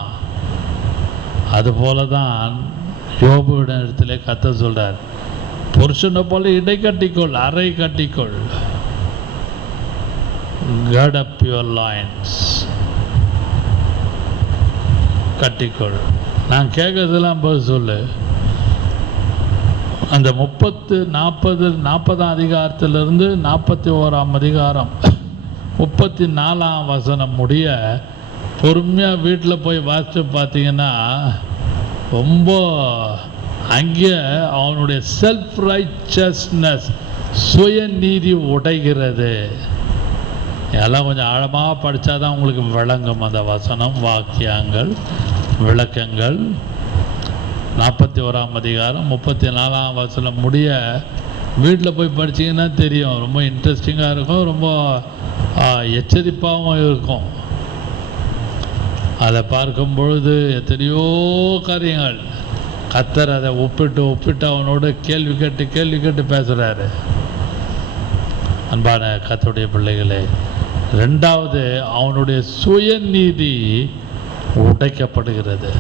அதுபோல தான் யோபுவின் இடத்துல கர்த்தர் சொல்கிறார், புருஷனை போல இடை கட்டிக்கொள், அறை கட்டிக்கொள், gird up your loins, கட்டிக்கொள், நான் கேட்கறதெல்லாம் பதில் சொல்லு. அந்த 40ஆம் அதிகாரத்திலிருந்து 41ஆம் அதிகாரம் 34ஆம் வசனம் முடிய பொறுமையாக வீட்டில் போய் வாசித்து பார்த்தீங்கன்னா ரொம்ப அங்கே அவனுடைய செல்ஃப் ரைச்சஸ்னஸ், சுயநீதி உடைகிறது. எல்லாம் கொஞ்சம் ஆழமாக படித்தா தான் உங்களுக்கு விளங்கும் அந்த வசனம், வாக்கியங்கள், விளக்கங்கள். 41ஆம் அதிகாரம் 34ஆம் வசனம் முடிய வீட்டில் போய் படிச்சிங்கன்னா தெரியும். ரொம்ப இன்ட்ரெஸ்டிங்காக இருக்கும், ரொம்ப எச்சரிப்பாகவும் இருக்கும். அதை பார்க்கும் பொழுது எத்தனையோ காரியங்கள் கர்த்தர் அதை ஒப்பிட்டு அவனோட கேள்வி கேட்டு பேசுகிறாரு. அன்பான கர்த்தருடைய பிள்ளைகளே, 2வது அவனுடைய சுயநீதி உடைக்கப்படுகிறது.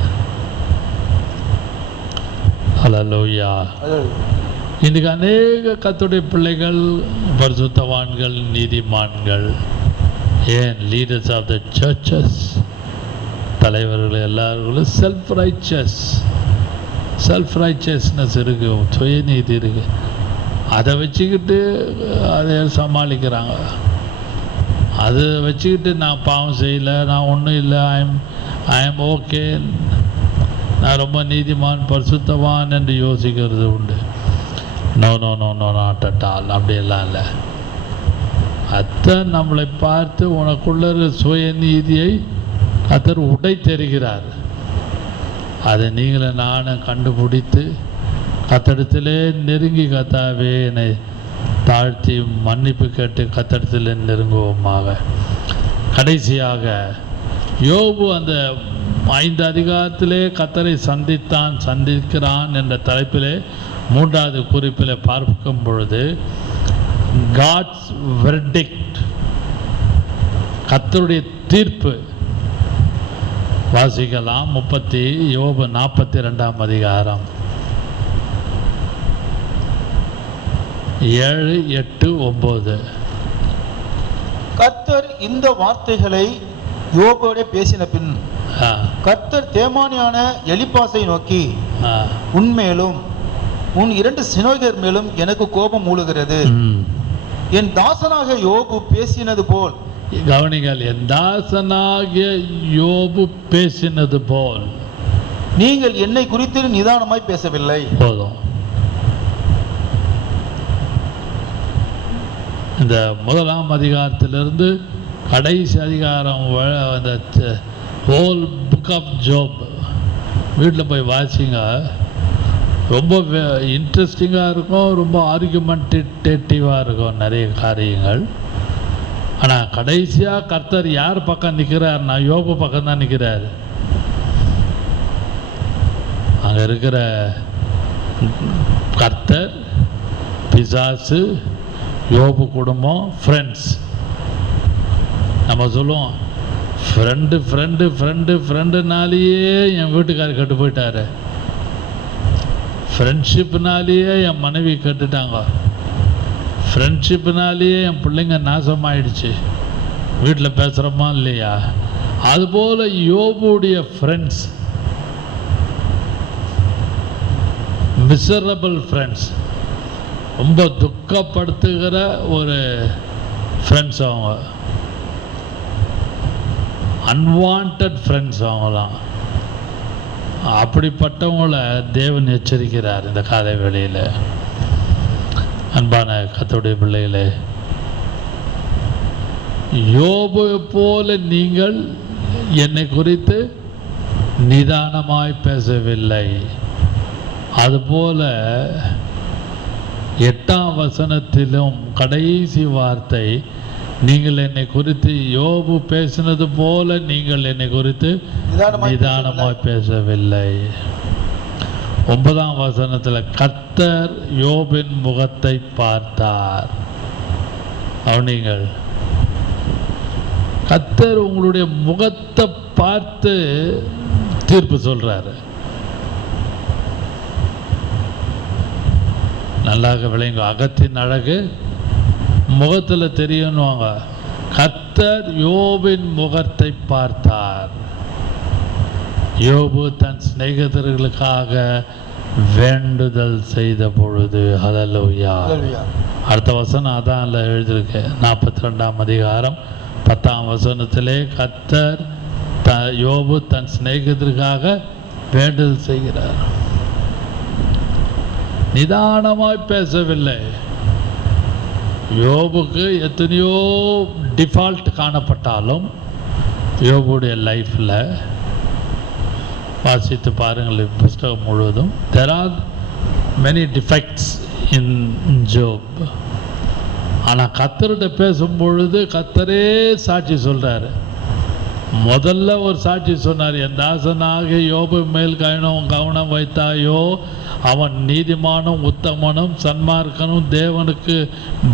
ஹல்லேலூயா. இன்றைக்கு அநேக கர்த்தருடைய பிள்ளைகள், பரிசுத்தவான்கள், நீதிமான்கள், ஏன் லீடர்ஸ் ஆஃப் த சர்ச்சஸ், தலைவர்கள் எல்லாரும் செல்ஃப் ரைச்சஸ்னஸ் இருக்குது, சுயநீதி இருக்குது. அதை வச்சுக்கிட்டு அதை சமாளிக்கிறாங்க. அதை வச்சுக்கிட்டு நான் பாவம் செய்யலை, நான் ஒன்றும் இல்லை, ஐ எம் ஓகே, நான் ரொம்ப நீதிமான், பரிசுத்தவான் என்று யோசிக்கிறது உண்டு. No no no no not at all. அப்படியெல்லாம் இல்லை. கர்த்தர் நம்மளை பார்த்து உனக்குள்ள சுயநீதியை கர்த்தர் உடைத்தெறிகிறார். அதை நீங்களே நானும் கண்டுபிடித்து கர்த்தரிடத்திலே நெருங்கி, கர்த்தாவே என்னை தாழ்த்தி மன்னிப்பு கேட்டு கர்த்தரிடத்திலே நெருங்குவோமாக. கடைசியாக யோபு அந்த 5 அதிகாரத்திலே கர்த்தரை சந்திக்கிறான் என்ற தலைப்பிலே 3வது குறிப்பில் பார்க்கும் பொழுது காட்ஸ் வெர்டிக்ட், கர்த்தருடைய தீர்ப்பு வாசிக்கலாம். யோபு 42ஆம் அதிகாரம் 7, 8, 9. கர்த்தர் இந்த வார்த்தைகளை யோபோடே பேசின பின் கர்த்தர் தேமானியான எலிப்பாசை நோக்கி, உன்மேலும் உன் 2 சிநேகிதர் மேலும் எனக்கு கோபம் மூளுகிறது. என் தாசனாக யோபு பேசினது போல், கவனிகள், என் தாசனாகிய யோபு பேசினது போல் நீங்கள் என்னை குறித்து நிதானமாய் பேசவில்லை. போதும். இந்த 1ஆம் அதிகாரத்திலிருந்து கடைசி அதிகாரம் அந்த ஹோல் புக் ஆஃப் ஜோப் வீட்டில் போய் வாசிங்க. ரொம்ப இன்ட்ரெஸ்டிங்காக இருக்கும், ரொம்ப ஆர்குமெண்டேட்டிவாக இருக்கும் நிறைய காரியங்கள். ஆனால் கடைசியாக கர்த்தர் யார் பக்கம் நிற்கிறார்னா யோபு பக்கம் தான் நிற்கிறார். அங்கே இருக்கிற கர்த்தர், பிசாசு, யோபு குடும்பம், ஃப்ரெண்ட்ஸ். நம்ம சொல்லுவோம் ஃப்ரெண்டுனாலேயே என் வீட்டுக்காரர் கெட்டு போயிட்டாரு, ஃப்ரெண்ட்ஷிப்னாலேயே என் மனைவி கெட்டுட்டாங்க, ஃப்ரெண்ட்ஷிப்னாலேயே என் பிள்ளைங்க நாசமாயிடுச்சு. வீட்டில் பேசுகிறோமா இல்லையா? அதுபோல் யோபுடைய ஃப்ரெண்ட்ஸ், மிசரபிள் ஃப்ரெண்ட்ஸ், ரொம்ப துக்கப்படுத்துகிற ஒரு ஃப்ரெண்ட்ஸ், அவங்க அன்வான்ட் ஃப்ரெண்ட்ஸ் அவங்களாம். அப்படிப்பட்டவங்கள தேவன் எச்சரிக்கிறார் இந்த காலை வேளையில். அன்பான கர்த்தருடைய பிள்ளைகளே, யோபு போல நீங்கள் என்னை குறித்து நிதானமாய் பேசவில்லை. அதுபோல 8ஆம் வசனத்திலும் கடைசி வார்த்தை, நீங்கள் என்னை குறித்து யோபு பேசினது போல நீங்கள் என்னை குறித்து நிதானமாய் பேசவில்லை. 9ஆம் வசனத்தில் கர்த்தர் யோபின் முகத்தை பார்த்தார். அவனிங்கள் கர்த்தர் உங்களுடைய முகத்தை பார்த்து தீர்ப்பு சொல்றாரு. நல்லாக விளையுங்க. அகத்தின் அழகு முகத்தில் தெரியணுவாங்க. கர்த்தர் யோபின் முகத்தை பார்த்தார். யோபு தன் சிநேகிதர்களுக்காக வேண்டுதல் செய்த பொழுது, ஹல்லேலூயா. அடுத்த வசனம் அதான் எழுதியிருக்கு. 42ஆம் அதிகாரம் 10ஆம் வசனத்திலே கர்த்தர் யோபு தன் சிநேகிதருக்காக வேண்டுதல் செய்கிறார். நிதானமாய் பேசவில்லை. யோபுக்கு எத்தனையோ டிஃபால்ட் காணப்பட்டாலும் யோபுடைய லைஃப்பில் வாசித்து பாருங்கள் புஸ்தகம் முழுவதும். there are many defects in Job. ஆனால் கர்த்தர்கிட்ட பேசும்பொழுது கர்த்தரே சாட்சி சொல்கிறாரு. முதல்ல ஒரு சாட்சி சொன்னார், என் தாசனாக யோபு மேல் கவனம் வைத்தாயோ, அவன் நீதிமானும் உத்தமனும் சன்மார்க்கனும் தேவனுக்கு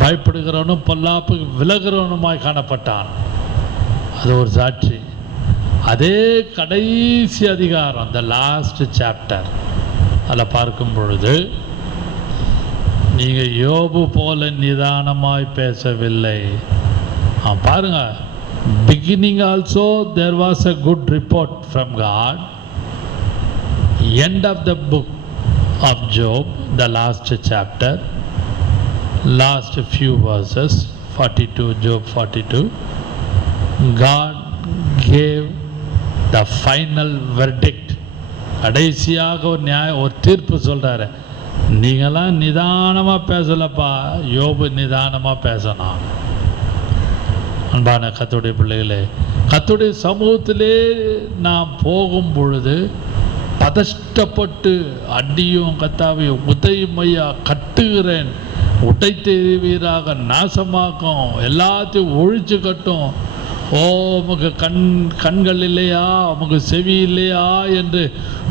பயப்படுகிறவனும் பொல்லாப்புக்கு விலகிறவனுமாய் காணப்பட்டான். அது ஒரு சாட்சி. அதே கடைசி அதிகாரம், த லாஸ்ட் சாப்டர், அதில் பார்க்கும் பொழுது நீங்கள் யோபு போல நிதானமாய் பேசவில்லை. பாருங்க, beginning also there was a good report from God. End of the book of Job, the last chapter, last few verses, 42, Job 42, God gave the final verdict. கடைசியாக ஒரு தீர்ப்பு சொல்றாரு. நீங்களாம் நிதானமாக பேசலப்பா, யோபு நிதானமாக பேசணும். அன்பான கர்த்தருடைய பிள்ளைகளே, கர்த்தருடைய சமூகத்திலே நாம் போகும் பொழுது பதஷ்டப்பட்டு அடியும் கத்தாவையும் உதைமையா கட்டுகிறேன், உடைத்தெறிவீராக நாசமாக்கும், எல்லாத்தையும் ஒழிச்சு கட்டும், ஓ உமக்கு கண்கள் இல்லையா, உமக்கு செவி இல்லையா என்று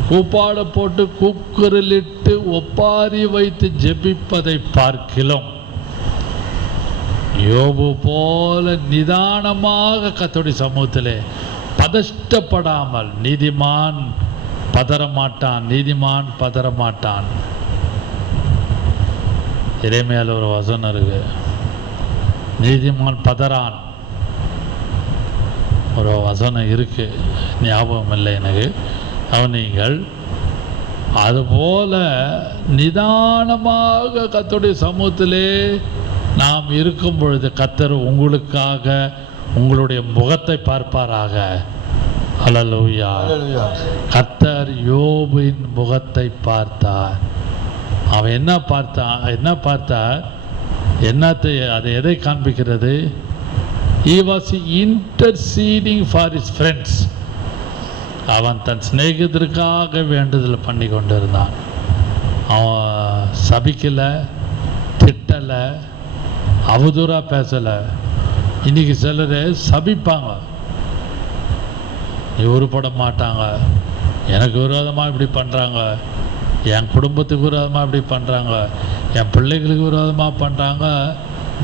கூப்பாட போட்டு கூக்குரலிட்டு ஒப்பாரி வைத்து ஜெபிப்பதை பார்க்கிலும் யோபு போல நிதானமாக கர்த்தருடைய சமூகத்திலே பதஷ்டப்படாமல், நீதிமான் பதறமாட்டான், நீதிமான் பதறமாட்டான். இறைமையால் ஒரு வசனம் இருக்கு, நீதிமான் பதறான், ஒரு வசனம் இருக்கு, ஞாபகம் இல்லை எனக்கு. அவனீங்கள் அதுபோல நிதானமாக கர்த்தருடைய சமூகத்திலே நாம் இருக்கும் பொழுது கர்த்தர் உங்களுக்காக உங்களுடைய முகத்தை பார்ப்பாராக. அல்லேலூயா. கர்த்தர் யோபின் முகத்தை பார்த்தார். அவன் என்ன பார்த்தார்? என்னத்தை, அது எதை காண்பிக்கிறது? He was interceding for his friends. அவன் தன் சிநேகிதருக்காக வேண்டுதல் பண்ணி கொண்டிருந்தான். அவன் சபிக்கலை, திட்டலை, அவதூறாக பேசலை. இன்னைக்கு சிலர் சபிப்பாங்க, நீ உருப்பட மாட்டாங்க, எனக்கு விரோதமாக இப்படி பண்ணுறாங்க, என் குடும்பத்துக்கு விரோதமாக இப்படி பண்ணுறாங்க, என் பிள்ளைகளுக்கு விரோதமாக பண்ணுறாங்க.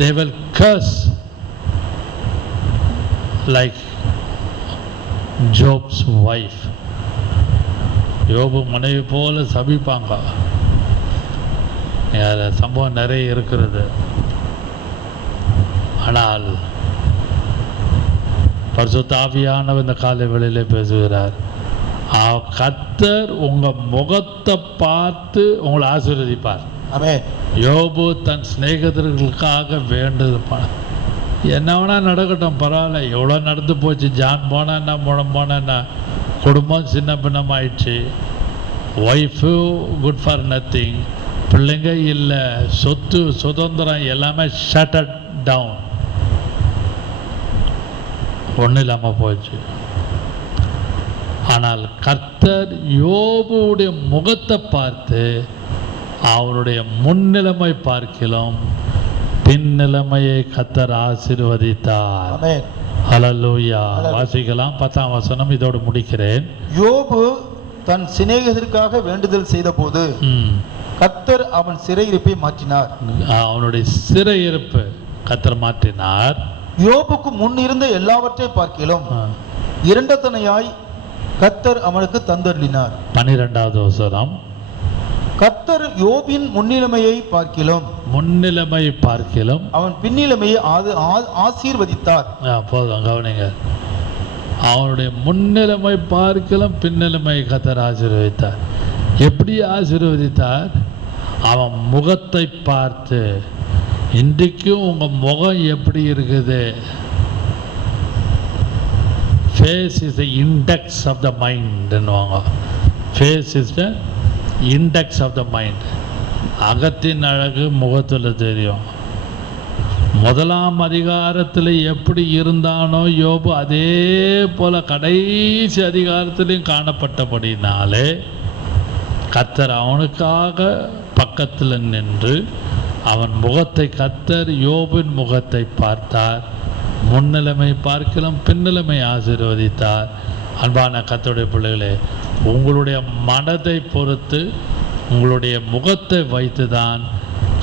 They will curse like Job's wife. யோபு மனைவி போல சபிப்பாங்க. சம்பவம் நிறைய இருக்கிறது. ஆனால் பரிசுத்த ஆவியானவர் இந்த காலை வேளையிலே பேசுகிறார். கர்த்தர் உங்கள் முகத்தை பார்த்து உங்களை ஆசீர்வதிப்பார். ஆமென். யோபு தன் சிநேகிதர்களுக்காக வேண்டுதல் பண்ண, என்ன வேணால் நடக்கட்டும், பரவாயில்ல, எவ்வளோ நடந்து போச்சு, ஜான் போனா முழம் போனா, குடும்பம் சின்ன பின்னம் ஆயிடுச்சு, ஒய்ஃபு குட் ஃபார் நத்திங், பிள்ளைங்க இல்லை, சொத்து சுதந்திரம் எல்லாமே ஷட்டட் டவுன், ஒன்றும் இல்லாமல் போச்சு. ஆனால் கர்த்தர் யோபுடைய முகத்தை பார்த்து அவருடைய முன்னிலைமை பார்க்கிலும் பின்னிலைமையை கர்த்தர் ஆசீர்வதித்தார். ஹல்லேலூயா. வாசிக்கலாம் 10ஆம் வசனம், இதோடு முடிக்கிறேன். யோபு தன் சிநேகிதருக்காக வேண்டுதல் செய்த போது கர்த்தர் அவன் சிறையிருப்பை மாற்றினார். அவனுடைய சிறையிருப்பு கர்த்தர் மாற்றினார். யோபுக்கு முன் இருந்த எல்லாவற்றை பார்க்கிலும் இரண்டத்தனையாய் கர்த்தர் அவனுக்கு தந்தருளினார். 12வது வசனம், கர்த்தர் யோபின் முன்னிலைமையை பார்க்கிலும் அவன் பின்னிலைமையை ஆசீர்வதித்தார். போதும், கவனிங்க. அவனுடைய முன்னிலைமை பார்க்கிலும் பின்னிலைமை கர்த்தர் ஆசீர்வதித்தார். எப்படி ஆசீர்வதித்தார்? அவன் முகத்தை பார்த்து. இன்றைக்கும் உங்கள் முகம் எப்படி இருக்குது? Face is the index of the மைண்ட்னுவாங்க. Face is the index of the mind. அகத்தின் அழகு முகத்தில் தெரியும். 1ஆம் அதிகாரத்தில் எப்படி இருந்தானோ யோபு, அதே போல் கடைசி அதிகாரத்திலையும் காணப்பட்டபடினாலே கர்த்தர் அவனுக்காக பக்கத்தில் நின்று அவன் முகத்தை, கர்த்தர் யோபின் முகத்தை பார்த்தார். முன்னிலைமை பார்க்கலாம், பின்னிலைமை ஆசீர்வதித்தார். அன்பான கர்த்தருடைய பிள்ளைகளே, உங்களுடைய மனதை பொறுத்து உங்களுடைய முகத்தை வைத்துதான்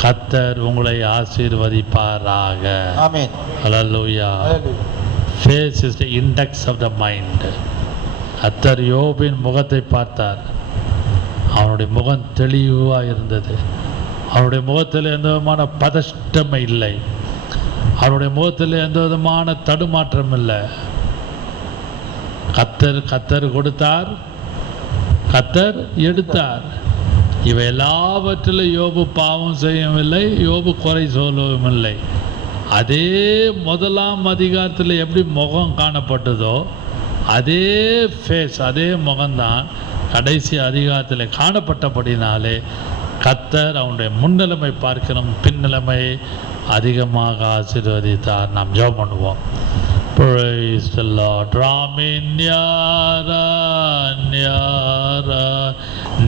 கர்த்தர் உங்களை ஆசீர்வதிப்பாராக. ஆமென். ஹல்லேலூயா. Face is the index of the mind. கர்த்தர் யோபின் முகத்தை பார்த்தார். அவனுடைய முகம் தெளிவாக இருந்தது. அவனுடைய முகத்தில் எந்த விதமான பதஷ்டம் இல்லை. அவனுடைய முகத்தில் எந்த விதமான தடுமாற்றம் இல்லை. கர்த்தர் கொடுத்தார், கர்த்தர் எடுத்தார். இவை எல்லாவற்றிலும் யோபு பாவம் செய்யவில்லை, யோபு குறை சொல்லவும் இல்லை. அதே 1ஆம் அதிகாரத்தில் எப்படி முகம் காணப்பட்டதோ அதே ஃபேஸ், அதே முகம்தான் கடைசி அதிகாரத்தில் காணப்பட்டபடினாலே கர்த்தர் அவனுடைய முன்னிலைமை பார்க்கணும், பின்னிலைமை அதிகமாக ஆசீர்வதித்தார். நாம் ஜெபம் பண்ணுவோம். Praise the Lord. Draw me nearer, nearer,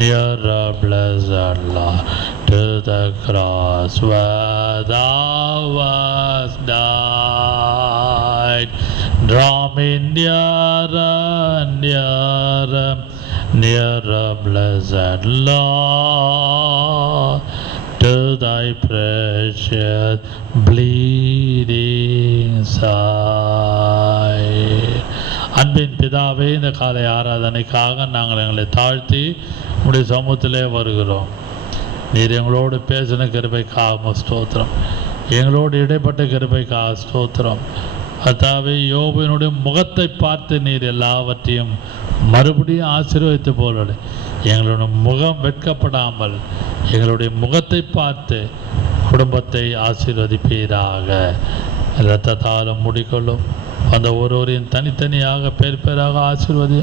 nearer, blessed Lord, to the cross where thou wast died. Draw me nearer, nearer, nearer, blessed Lord, to thy precious bleeding side. அன்பின் பிதாவே, இந்த காலை ஆராதனைக்காக நாங்கள் எங்களை தாழ்த்தி உடைய சமூகத்திலே வருகிறோம். நீர் எங்களோடு பேசின கிருபைக்காக ஸ்தோத்திரம், எங்களோடு இடைப்பட்ட கிருபைக்காக ஸ்தோத்திரம். கர்த்தாவே, யோபினுடைய முகத்தை பார்த்து நீர் எல்லாவற்றையும் மறுபடியும் ஆசீர்வதித்து போல எங்களுடைய முகம் வெட்கப்படாமல் எங்களுடைய முகத்தை பார்த்து குடும்பத்தை ஆசீர்வதிப்பீராக. இரத்தத்தாலும் முடிக்கொள்ளும் அந்த ஒருவரையும் தனித்தனியாக பேர் பேராக ஆசீர்வதி.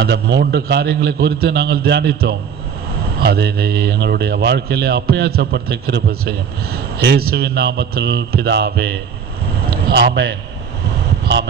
அந்த 3 காரியங்களை குறித்து நாங்கள் தியானித்தோம். அதை எங்களுடைய வாழ்க்கையிலே அப்பியாசப்படுத்த கிருபை செய்யும். இயேசுவின் நாமத்தில் பிதாவே, ஆமென், ஆமென்.